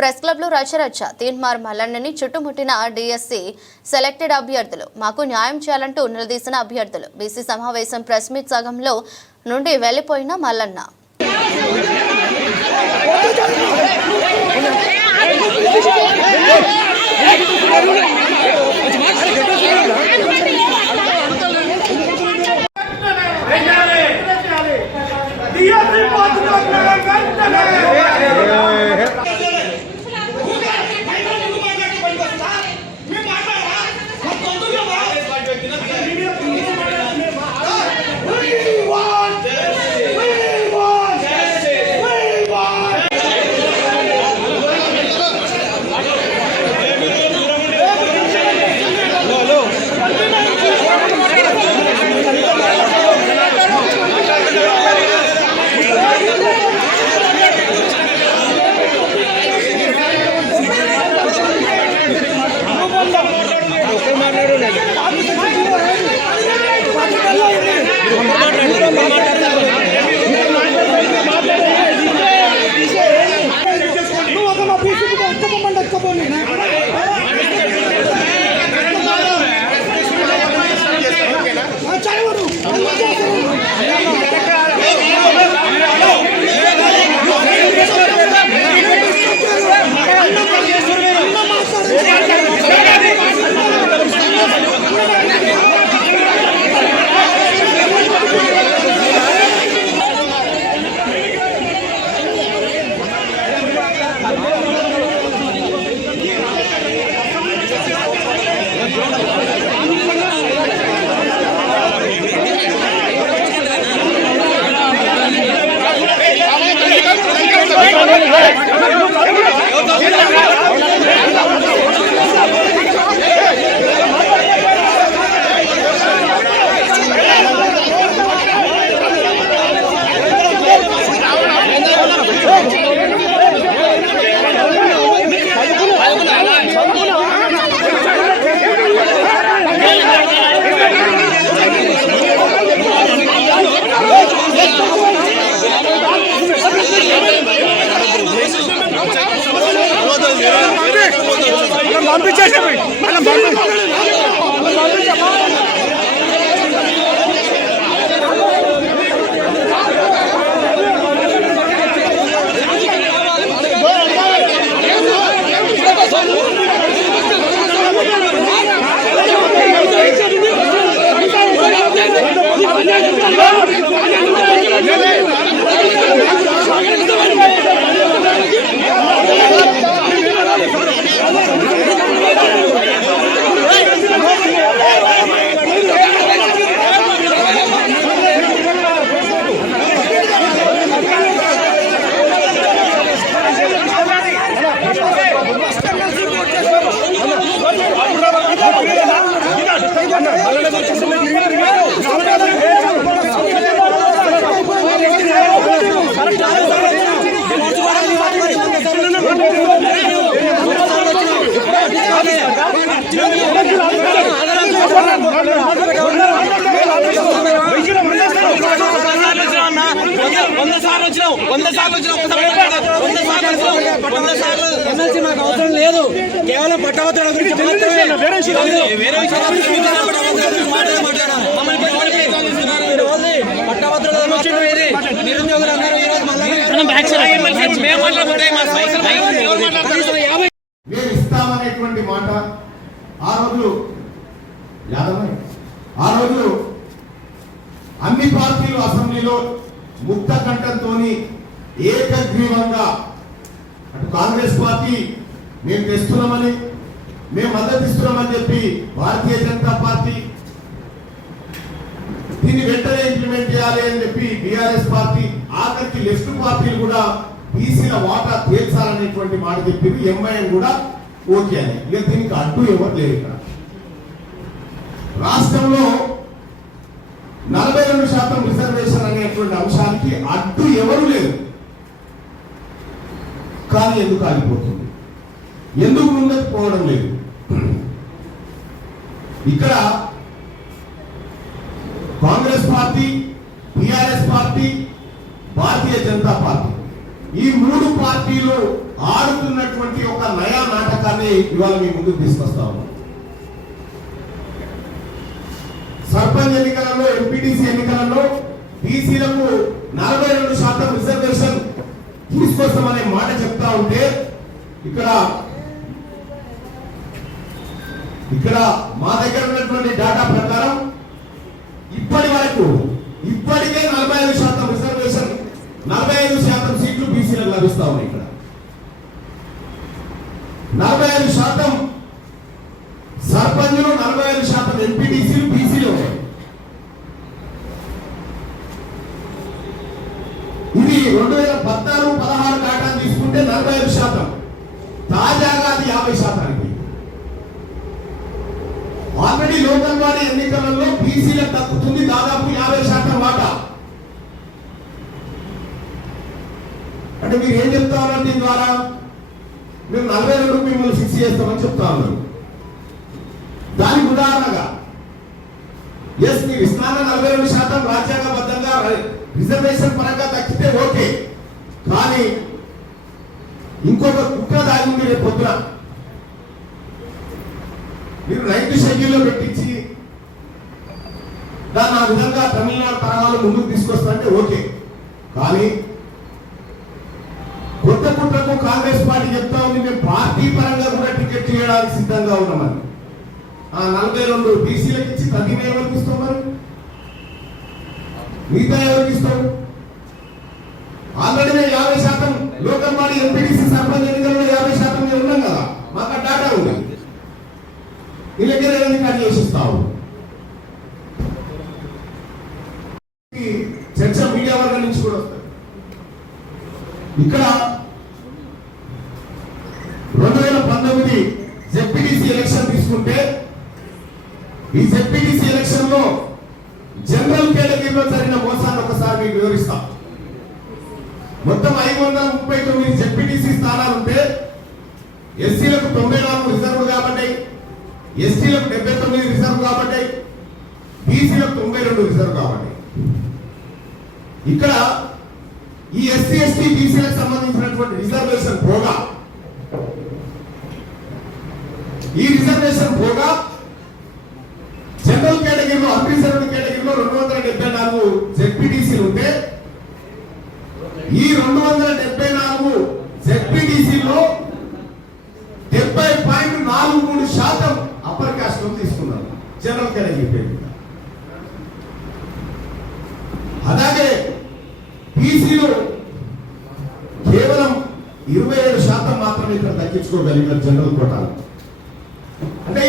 Press క్లబ్లో రచరచ తీన్మార్ మల్లన్నని చుట్టుముట్టిన డిఎస్సి సెలెక్టెడ్ అభ్యర్థులు. మాకు న్యాయం చేయాలంటూ నిలదీసిన అభ్యర్థులు. బీసీ సమావేశం ప్రెస్ మీట్ సగంలో నుండి వెళ్ళిపోయిన మల్లన్న. పీసీకి ఎక్కమంటే చదవడు Ще живий! కేవలం పట్టభద్రుల గురించి మాత్రమే. పట్టభద్రుల మాత్రమే. ఇది. నిరుద్యోగులు అందరూ ఈ రోజు మళ్ళీ మేము మాట్లాడుకుంటే మా సమస్యలు ఎవరు మాట్లాడతారు? కనీసం యాభై మేము ఇస్తామనేటువంటి మాట ఆ రోజు యాదవ్ ఆ రోజు అన్ని పార్టీలు అసెంబ్లీలో ముక్త కంఠంతో ఏకగ్రీవంగా అటు కాంగ్రెస్ పార్టీ మేము తెస్తున్నామని మేము మద్దతు ఇస్తున్నామని చెప్పి భారతీయ జనతా పార్టీ దీన్ని వెంటనే ఇంప్లిమెంట్ చేయాలి అని చెప్పి బీఆర్ఎస్ పార్టీ ఆఖరికి లెఫ్ట్ పార్టీలు కూడా బీసీల వాటా తీర్చాలనేటువంటి మాట చెప్పింది. ఎంఐఎం కూడా ఓకే అని. ఇక దీనికి అడ్డు ఎవరు లేరు ఇక్కడ. రాష్ట్రంలో నలభై రెండు శాతం రిజర్వేషన్ అనేటువంటి అంశానికి అడ్డు ఎవరు లేరు. కానీ ఎందుకు ఆగిపోతుంది? ఎందుకు ముందుకు పోవడం లేదు? ఇక్కడ Congress party TRS party Bharatiya Janata party ఈ మూడు పార్టీలు ఆడుతున్నటువంటి విషయాన్ని ఇవాళ మీ ముందుకు తీసుకొస్తాము సర్పంచ్ ఎన్నికలలో ఎంపీటీసీ ఎన్నికలలో బీసీలకు నలభై రెండు శాతం రిజర్వేషన్ తీసుకొస్తామనే మాట చెప్తా ఉంటే ఇక్కడ ఇక్కడ మా దగ్గర ఉన్నటువంటి డేటా ప్రకారం ఇప్పటి వరకు ఇప్పటికే నలభై ఐదు శాతం రిజర్వేషన్ నలభై ఐదు శాతం సీట్లు బీసీలకు లభిస్తా ఉన్నాయి ఇక్కడ. నలభై ఐదు శాతం సర్పంచులు నలభై ఐదు శాతం ఎంపీటీసీలు బీసీలు ఉన్నాయి. ఇది రెండు వేల పద్నాలుగు పదహారు డేటా తీసుకుంటే నలభై ఐదు శాతం. తాజాగా అది యాభై శాతం. ఆల్రెడీ లోకల్ ఎన్నికలలో బీసీలకు తగ్గుతుంది దాదాపు యాభై శాతం వాటా. అంటే మీరు ఏం చెప్తా ఉన్నారు దీని ద్వారా? మేము నలభై రెండు మిమ్మల్ని ఫిక్స్ చేస్తామని చెప్తా ఉన్నారు. దానికి ఉదాహరణగా ఎస్ మీరు ఇస్తాన నలభై రెండు శాతం రాజ్యాంగబద్ధంగా రిజర్వేషన్ పరంగా తగ్గితే ఓకే. కానీ ఇంకొక కుట్ర దాగి ఉంది రేపు పొద్దున. మీరు రైతు షెడ్యూల్లో పెట్టించి దాన్ని ఆ విధంగా తమిళనాడు తరహాలు ముందుకు తీసుకొస్తారంటే ఓకే. కానీ కొత్త కుట్రకు కాంగ్రెస్ పార్టీ చెప్తా ఉంది మేము పార్టీ పరంగా కూడా టికెట్ చేయడానికి సిద్ధంగా ఉన్నామని ఆ నలభై రెండు బీసీలకు ఇచ్చి తగ్గిన ఎవరికి ఇస్తాం మరి? మిగతా ఎవరికి ఇస్తాం? ఆల్రెడీ యాభై శాతం లోకల్ బాడీ ఎంపీటీసీ సర్పంచ్ ఎన్నికల్లో యాభై శాతం మేము ఉన్నాం కదా మాకు డాటా ఉంది. ఇళ్ళకి కట్ చేసిస్తావు ఈ చర్చ మీడియా వర్గం నుంచి కూడా వస్తుంది ఇక్కడ రెండు వేల పంతొమ్మిది జెడ్పీటీసీ ఎలక్షన్ తీసుకుంటే ఈ జెడ్పీటీసీ ఎలక్షన్లో జనరల్ కేటగిరీలో జరిగిన మోసాన్ని ఒకసారి మీకు వివరిస్తా. మొత్తం ఐదు వందల ముప్పై తొమ్మిది జెడ్పీటీసీ స్థానాలు ఉంటే ఎస్సీలకు తొంభై నాలుగు రిజర్వ్ కాబట్టి ఎస్టీలకు డెబ్బై తొమ్మిది రిజర్వ్ కాబట్టి బీసీలకు తొంభై రెండు రిజర్వ్ కాబట్టి. ఇక్కడ ఈ ఎస్సీ ఎస్టీ బీసీలకు సంబంధించినటువంటి రిజర్వేషన్ పోగా. ఈ రిజర్వేషన్ పోగా జనరల్ కేటగిరీలో అన్రిజర్వ్డ్ కేటగిరీలో రెండు వందల డెబ్బై నాలుగు జెడ్పీటీసీలు ఉంటే ఈ రెండు వందల డెబ్బై నాలుగు జెడ్పీటీసీలో డెబ్బై పాయింట్ నాలుగు మూడు శాతం జనరల్ కేటగిరీ పేరు అలాగే బీసీలో కేవలం ఇరవై ఏడు శాతం మాత్రమే ఇక్కడ తగ్గించుకోగలిగినారు జనరల్ కోటాలు.